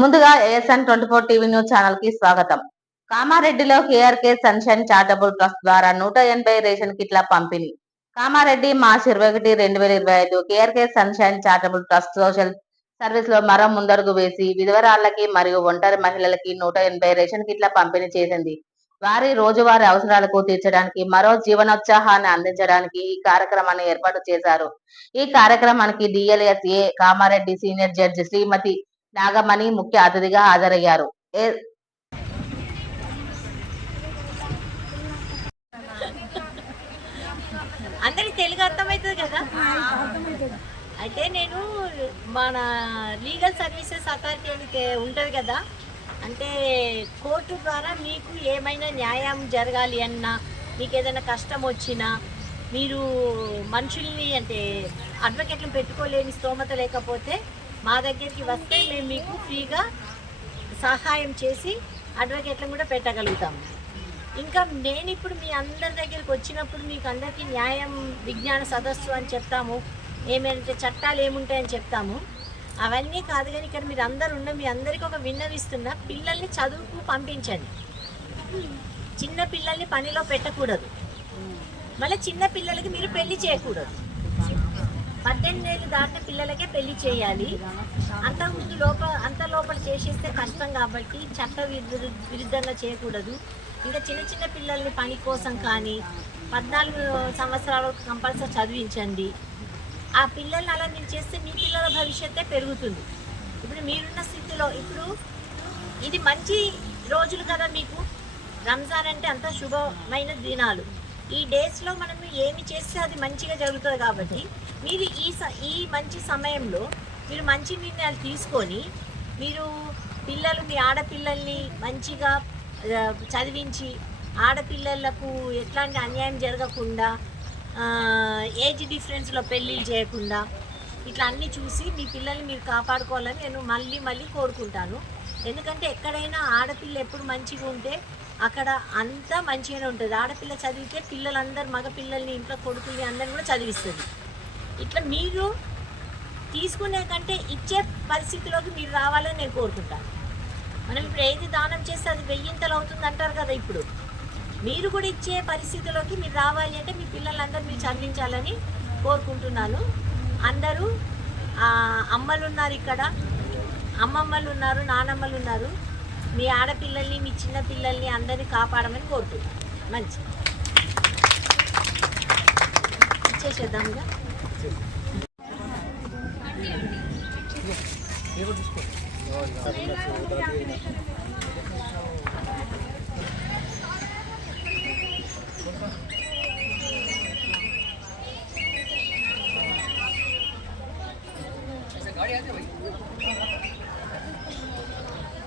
ముందుగా ASN twenty four TV news ఛానల్కి స్వాగతం. కామారెడ్డిలో కేఆర్కే సన్షైన్ చారిటబుల్ ట్రస్ట్ ద్వారా నూట ఎనభై రేషన్ కిట్ల పంపిణీ. కామారెడ్డి మార్చి ఇరవై ఒకటి రెండు వేల ఇరవై ఐదు KRK sunshine charitable trust social సర్వీస్లో మరో ముందడుగు వేసి విధవరాళ్ళకి మరియు ఒంటరి మహిళలకి నూట ఎనభై రేషన్ కిట్ల పంపిణీ చేసింది. వారి రోజువారీ అవసరాలకు తీర్చడానికి మరో జీవనోత్సాహాన్ని అందించడానికి ఈ కార్యక్రమాన్ని ఏర్పాటు చేశారు. ఈ కార్యక్రమానికి DLSA Kamareddy senior judge Shrimati Nagamani ముఖ్య అతిథిగా హాజరయ్యారు. ఏ- అందరికి తెలుగు అర్థమవుతుంది కదా? అయితే నేను మన లీగల్ సర్వీసెస్ అథారిటీ అని ఉంటుంది కదా? అంటే కోర్టు ద్వారా మీకు ఏమైనా న్యాయం జరగాలి అన్నా మీకు ఏదైనా కష్టం వచ్చినా మీరు మనుషుల్ని అంటే అడ్వకేట్లను పెట్టుకోలేని స్తోమత లేకపోతే మా దగ్గరికి వస్తే మేము మీకు ఫ్రీగా సహాయం చేసి అడ్వకేట్లను కూడా పెట్టగలుగుతాము ఇంకా నేను ఇప్పుడు మీ అందరి దగ్గరికి వచ్చినప్పుడు మీకు అందరికీ న్యాయం విజ్ఞాన సదస్సు అని చెప్తాము. ఏమంటే చట్టాలు ఏముంటాయని చెప్తాము. అవన్నీ కాదు కానీ ఇక్కడ మీరు అందరు ఉన్న మీ అందరికీ ఒక విన్నవిస్తున్న పిల్లల్ని చదువుకు పంపించండి. చిన్న పిల్లల్ని పనిలో పెట్టకూడదు. మళ్ళీ చిన్న పిల్లలకి మీరు పెళ్ళి చేయకూడదు. పద్దెనిమిది ఏళ్ళు దాటిన పిల్లలకే పెళ్ళి చేయాలి. అంతకుముందు లోపల అంత లోపల చేసేస్తే కష్టం కాబట్టి చట్ట విరుద్ధంగా చేయకూడదు. ఇంకా చిన్న చిన్న పిల్లల్ని పని కోసం కానీ పద్నాలుగు సంవత్సరాలు కంపల్సరీ చదివించండి. ఆ పిల్లల్ని అలా మీరు చేస్తే మీ పిల్లల భవిష్యత్తే పెరుగుతుంది. ఇప్పుడు మీరున్న స్థితిలో ఇప్పుడు ఇది మంచి రోజులు కదా మీకు. రంజాన్ అంటే అంత శుభమైన దినాలు. ఈ డేస్లో మనం ఏమి చేస్తే అది మంచిగా జరుగుతుంది కాబట్టి మీరు ఈ స ఈ మంచి సమయంలో మీరు మంచి నిర్ణయాలు తీసుకొని మీరు పిల్లలు మీ ఆడపిల్లల్ని మంచిగా చదివించి ఆడపిల్లలకు ఎట్లాంటి అన్యాయం జరగకుండా ఏజ్ డిఫరెన్స్లో పెళ్ళిళ్ళు చేయకుండా ఇట్లా అన్నీ చూసి మీ పిల్లల్ని మీరు కాపాడుకోవాలని నేను మళ్ళీ మళ్ళీ కోరుకుంటాను. ఎందుకంటే ఎక్కడైనా ఆడపిల్ల ఎప్పుడు మంచిగా ఉంటే అక్కడ అంతా మంచిగానే ఉంటుంది. ఆడపిల్ల చదివితే పిల్లలందరూ మగ పిల్లల్ని ఇంట్లో కొడుకుల్ని అందరిని కూడా చదివిస్తుంది. ఇట్లా మీరు తీసుకునే కంటే ఇచ్చే పరిస్థితిలోకి మీరు రావాలని నేను కోరుకుంటాను మనం ఇప్పుడు ఏది దానం చేస్తే అది వెయ్యింతలు అవుతుంది అంటారు కదా ఇప్పుడు. మీరు కూడా ఇచ్చే పరిస్థితిలోకి మీరు రావాలి అంటే మీ పిల్లలందరూ మీరు చదివించాలని కోరుకుంటున్నాను. అందరూ అమ్మలు ఉన్నారు ఇక్కడ. అమ్మమ్మలు ఉన్నారు నానమ్మలు ఉన్నారు. మీ ఆడపిల్లల్ని మీ చిన్న పిల్లల్ని అందరినీ కాపాడమని కోరుతున్నాను మంచి ఇచ్చేసేద్దాంగా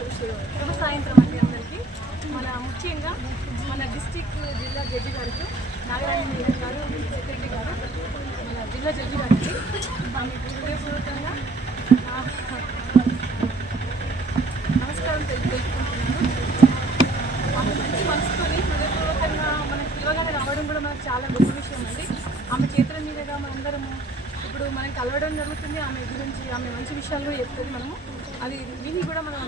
శుభ సాయంత్రం అండి అందరికీ. మన ముఖ్యంగా మన డిస్టిక్ జిల్లా జడ్జి గారికి నాగరాయణ గారు సెక్రటరీ గారు మన జిల్లా జడ్జి గారికి ఆమెకు హృదయపూర్వకంగా నమస్కారం తెలి- తెలుపుకుంటున్నాను. ఆమె మంచి మనసుకొని హృదయపూర్వకంగా మనకు పిలవగానే రావడం కూడా మనకు చాలా గొప్ప విషయం అండి ఆమె చేతి మనం కలవడం జరుగుతుంది. ఆమె గురించి ఆమె మంచి విషయాలు చెప్తుంది మనము. అది విని కూడా మనం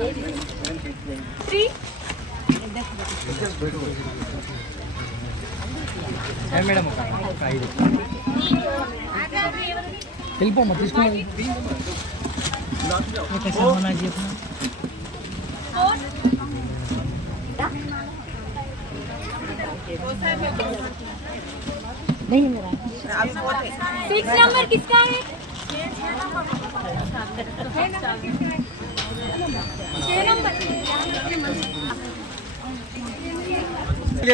थ्री మేడం ఒక ఐదు వెళ్ళిపోమ్మా తీసుకో नहीं मेरा सिक्स नंबर किसका है?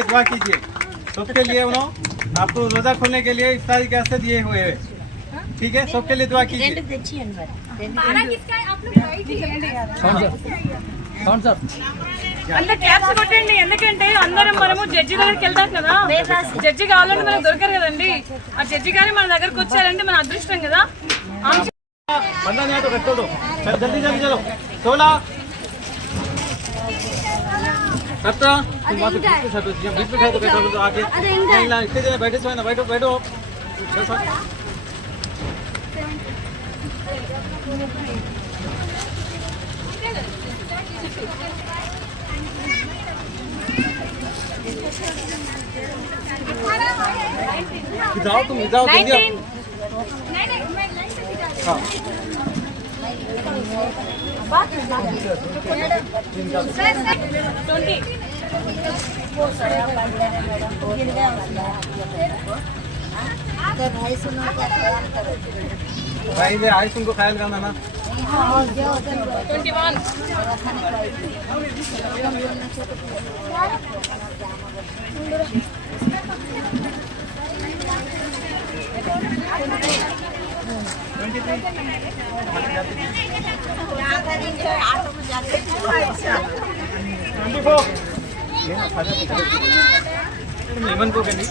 दुआ कीजिए सबके लिए उन्होंने आपको रोजा खोलने के लिए इफ्तारी के वास्ते दिए हुए हैं ठीक है सबके लिए दुआ कीजिए बारह किसका है आप लोग राइट ही సౌండ్ సార్ సౌండ్ సార్ అందరు క్యాప్స్ కొట్టండి ఎందుకంటే అందరం మనము జడ్జి దగ్గరికి వెళ్తాం కదా జడ్జి కావాలంటే మనకు దొరకరు కదండి ఆ జడ్జి గారి మన దగ్గరకు వచ్చారంటే మన అదృష్టం కదా ఆమె बंदा नहीं आया तो घटो दो। चलो जल्दी जल्दी चलो। सोलह सत्रह बीच में तो बैठो तो आगे। इतने बैठे सो ना बैठो। बैठो। जाओ तुम जाओ भाई इधर आई तुमको ख्याल करना ना ट्वेंटी वन ట్వంటీ ఫోర్ ఏమనుకోకండి